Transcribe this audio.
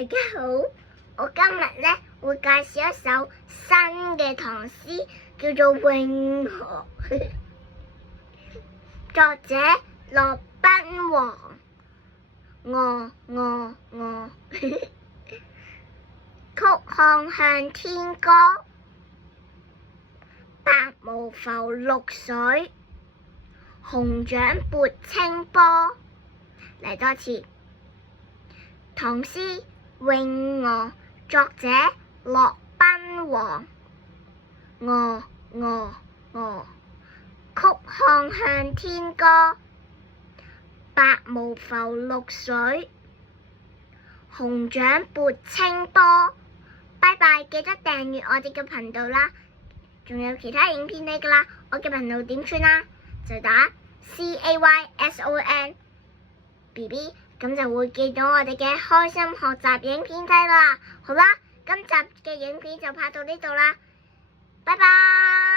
大家好，我今日呢會介紹一首新嘅唐詩，叫做《詠鵝》，作者駱賓王。曲項向天歌，白毛浮綠水，紅掌撥清波。嚟多次，唐詩《詠鵝》，作者駱賓王。曲項向天歌，白毛浮綠水，紅掌撥清波。拜拜，記得訂閱我哋嘅頻道啦，仲有其他影片睇㗎啦。我嘅頻道點串啦？就打 CAYSON BB， 咁就會見到我哋嘅開心學習影片睇啦。好啦，今集嘅影片就拍到呢度啦，拜拜。